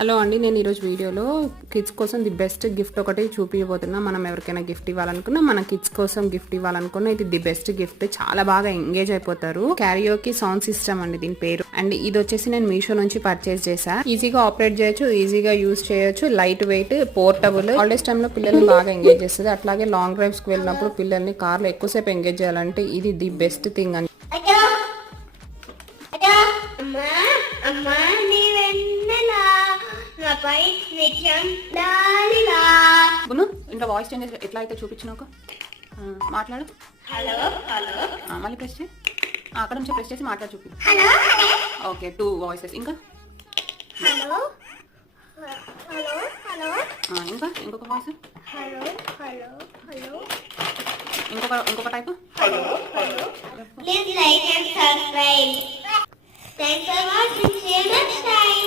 Hello అండి, నేను ఈరోజు వీడియోలో కిడ్స్ కోసం ది బెస్ట్ గిఫ్ట్ ఒకటి చూపించబోతున్నా. మనం ఎవరికైనా గిఫ్ట్ ఇవ్వాలనుకున్నా, మన కిడ్స్ కోసం గిఫ్ట్ ఇవ్వాలనుకున్నా ఇది ది బెస్ట్ గిఫ్ట్. చాలా బాగా ఎంగేజ్ అయిపోతారు. క్యారియోకి సౌండ్ సిస్టమ్ అండి దీని పేరు. అండ్ ఇది వచ్చేసి నేను మీషో నుంచి పర్చేస్ చేశా. ఈజీగా ఆపరేట్ చేయొచ్చు, ఈజీగా యూజ్ చేయొచ్చు, లైట్ వెయిట్, పోర్టబుల్. హాలిడేస్ టైంలో పిల్లల్ని బాగా ఎంగేజ్ చేస్తుంది. అట్లాగే లాంగ్ డ్రైవ్స్ కి వెళ్ళినప్పుడు పిల్లల్ని కార్లో ఎక్కువసేపు ఎంగేజ్ చేయాలంటే ఇది ది బెస్ట్ థింగ్ అని. ఇంకా వాయిస్ చేంజ్ ఎట్లా అయితే చూపించినాక మాట్లాడు. హలో హలో మళ్ళీ ప్రెస్ చేయి. అక్కడ నుంచి ప్రెస్ చేసి మాట్లాడి చూపి. Okay, 2 voices. ఇంకా హలో హలో హలో ఇంకా ఇంకొక వాయిస్, హలో హలో హలో ఇంకొక type. Hello hello please like and subscribe. Thanks for watching. See you next time.